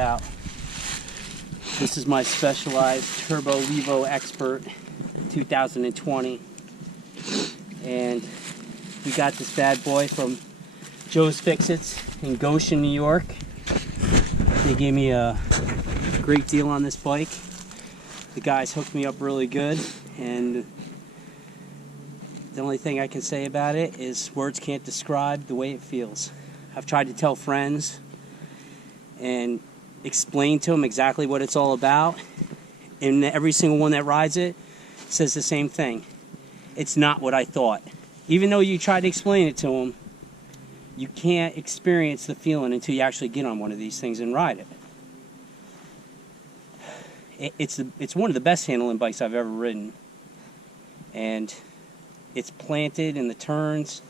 out. This is my Specialized Turbo Levo Expert 2020. And we got this bad boy from Joe's Fix-Its in Goshen, New York. They gave me a great deal on this bike. The guys hooked me up really good, and the only thing I can say about it is words can't describe the way it feels. I've tried to tell friends and explain to them exactly what it's all about, and every single one that rides it says the same thing. It's not what I thought. Even though you try to explain it to them, you can't experience the feeling until you actually get on one of these things and ride it. It's one of the best handling bikes I've ever ridden, and it's planted in the turns,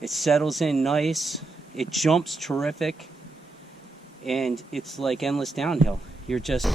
it settles in nice, it jumps terrific, and it's like endless downhill. You're just...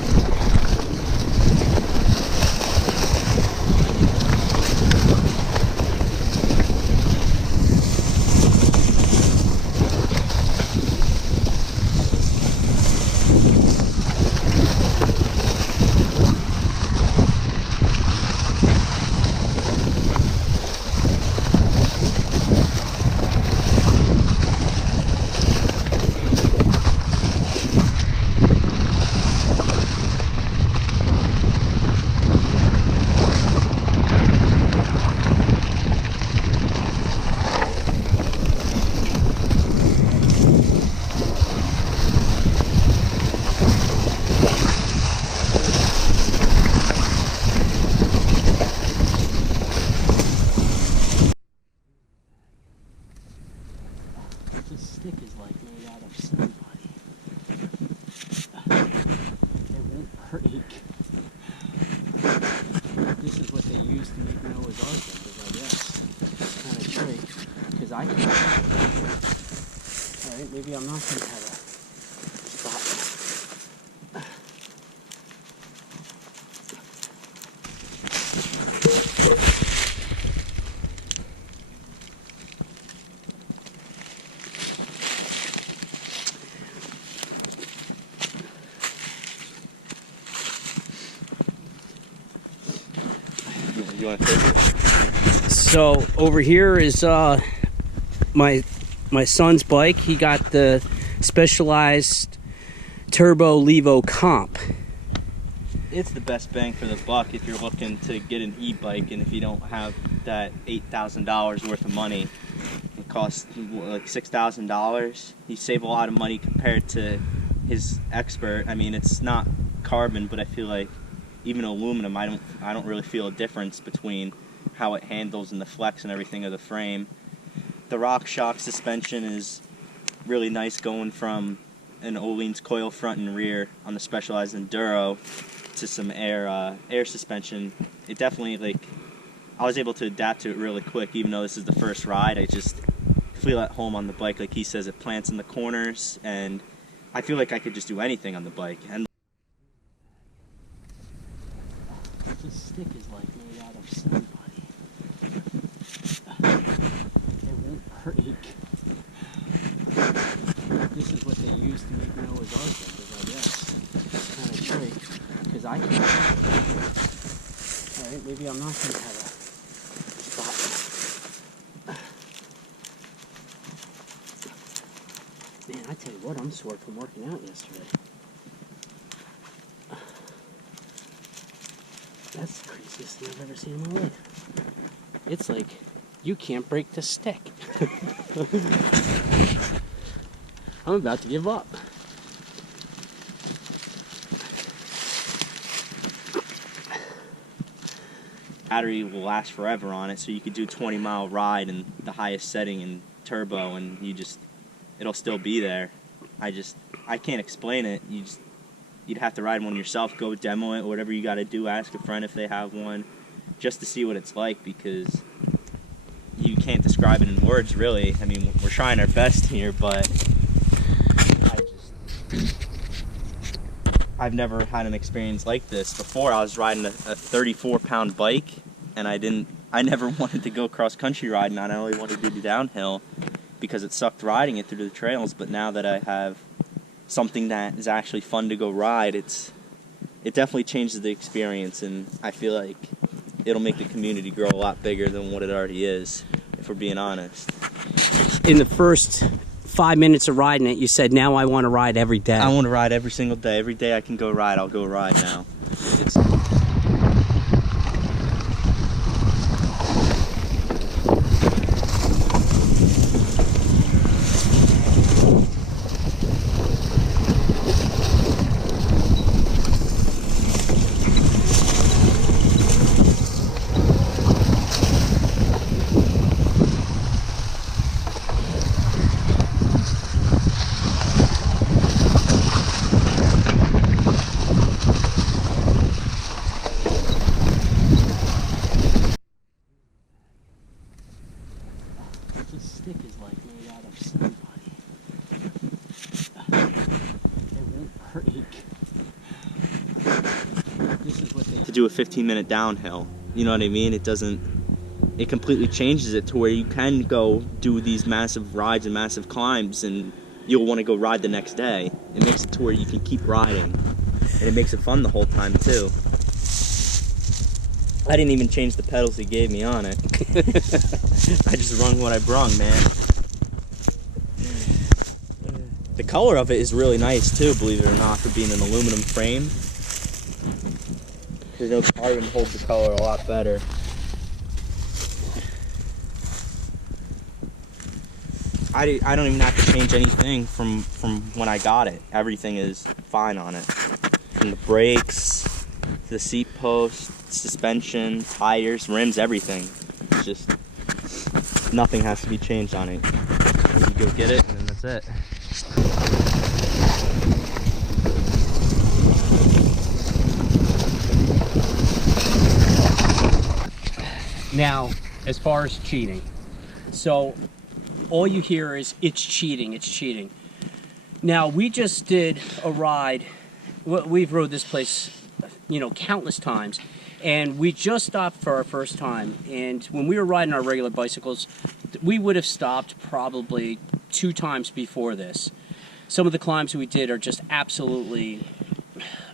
This stick is like made out of somebody. It won't break. This is what they use to make Noah's Ark numbers, I guess. It's kind of tricky, because I can't. Alright, maybe I'm not going to have a spot. You want to take it? So over here is my son's bike. He got the Specialized Turbo Levo Comp. It's the best bang for the buck if you're looking to get an e-bike, and if you don't have that $8,000 worth of money. It costs like $6,000. You save a lot of money compared to his Expert. I mean, it's not carbon, but I feel like even aluminum, I don't really feel a difference between how it handles and the flex and everything of the frame. The rock shock suspension is really nice, going from an Öhlins coil front and rear on the Specialized Enduro to some air suspension. It definitely, like, I was able to adapt to it really quick. Even though this is the first ride, I just feel at home on the bike. Like he says, it plants in the corners, and I feel like I could just do anything on the bike. And this stick is like made out of somebody. It won't break. This is what they use to make Noah's Ark numbers, I guess. It's kind of tricky, because I can't. Alright, maybe I'm not going to have a spot. Man, I tell you what, I'm sore from working out yesterday. That's the craziest thing I've ever seen in my life. It's like, you can't break the stick. I'm about to give up. battery will last forever on it, so you could do a 20-mile ride in the highest setting in turbo, and it'll still be there. I can't explain it. You'd have to ride one yourself, go demo it, whatever you got to do. Ask a friend if they have one, just to see what it's like, because you can't describe it in words, really. I mean, we're trying our best here, but I've never had an experience like this before. I was riding a 34-pound bike, and I never wanted to go cross-country riding. I only wanted to do the downhill because it sucked riding it through the trails. But now that I have something that is actually fun to go ride, it definitely changes the experience, and I feel like it'll make the community grow a lot bigger than what it already is, if we're being honest. In the first 5 minutes of riding it, you said, now I want to ride every day. I want to ride every single day. Every day I can go ride, I'll go ride now. This stick is like made out of somebody. It won't break. This is what they To do a 15-minute downhill, you know what I mean? It completely changes it to where you can go do these massive rides and massive climbs, and you'll want to go ride the next day. It makes it to where you can keep riding, and it makes it fun the whole time too. I didn't even change the pedals he gave me on it. I just rung what I brung, man. The color of it is really nice too, believe it or not, for being an aluminum frame. Because no carbon holds the color a lot better. I don't even have to change anything from when I got it. Everything is fine on it. From the brakes, the seat post, suspension, tires, rims, everything. It's just nothing has to be changed on it. You go get it, and then that's it. Now, as far as cheating, so all you hear is it's cheating, it's cheating. Now, we just did a ride. We've rode this place, you know, countless times, and we just stopped for our first time. And when we were riding our regular bicycles, we would have stopped probably 2 times before this. Some of the climbs we did are just absolutely,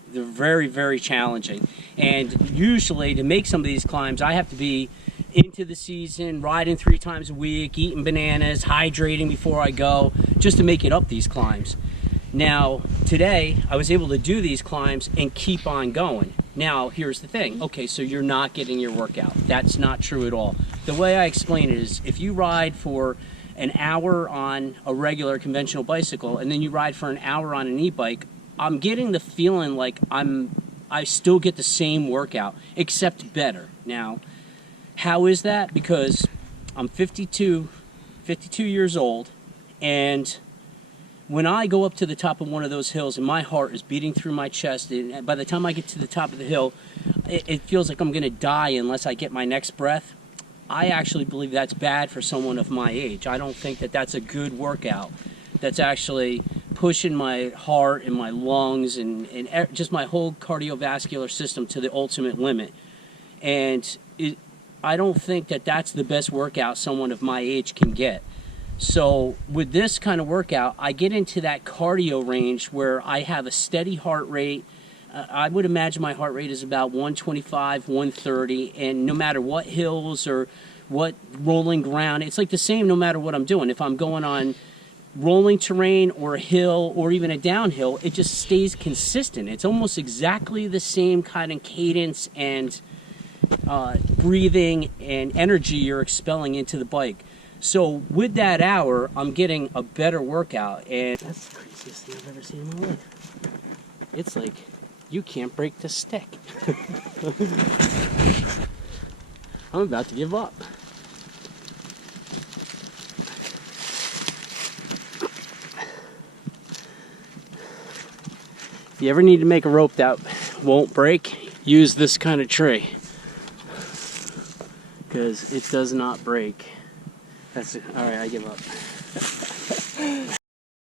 they're very, very challenging. And usually to make some of these climbs, I have to be into the season, riding 3 times a week, eating bananas, hydrating before I go, just to make it up these climbs. Now, today, I was able to do these climbs and keep on going. Now, here's the thing. Okay, so you're not getting your workout. That's not true at all. The way I explain it is, if you ride for an hour on a regular conventional bicycle, and then you ride for an hour on an e-bike, I'm getting the feeling like I still get the same workout, except better. Now, how is that? Because I'm 52 years old, and when I go up to the top of one of those hills and my heart is beating through my chest, and by the time I get to the top of the hill, it feels like I'm going to die unless I get my next breath. I actually believe that's bad for someone of my age. I don't think that that's a good workout. That's actually pushing my heart and my lungs and just my whole cardiovascular system to the ultimate limit. And I don't think that that's the best workout someone of my age can get. So with this kind of workout, I get into that cardio range where I have a steady heart rate. I would imagine my heart rate is about 125, 130, and no matter what hills or what rolling ground, it's like the same no matter what I'm doing. If I'm going on rolling terrain or a hill or even a downhill, it just stays consistent. It's almost exactly the same kind of cadence and breathing and energy you're expelling into the bike. So with that hour, I'm getting a better workout, and that's the craziest thing I've ever seen in my life. It's like you can't break the stick. I'm about to give up. If you ever need to make a rope that won't break, use this kind of tree, because it does not break. All right, I give up.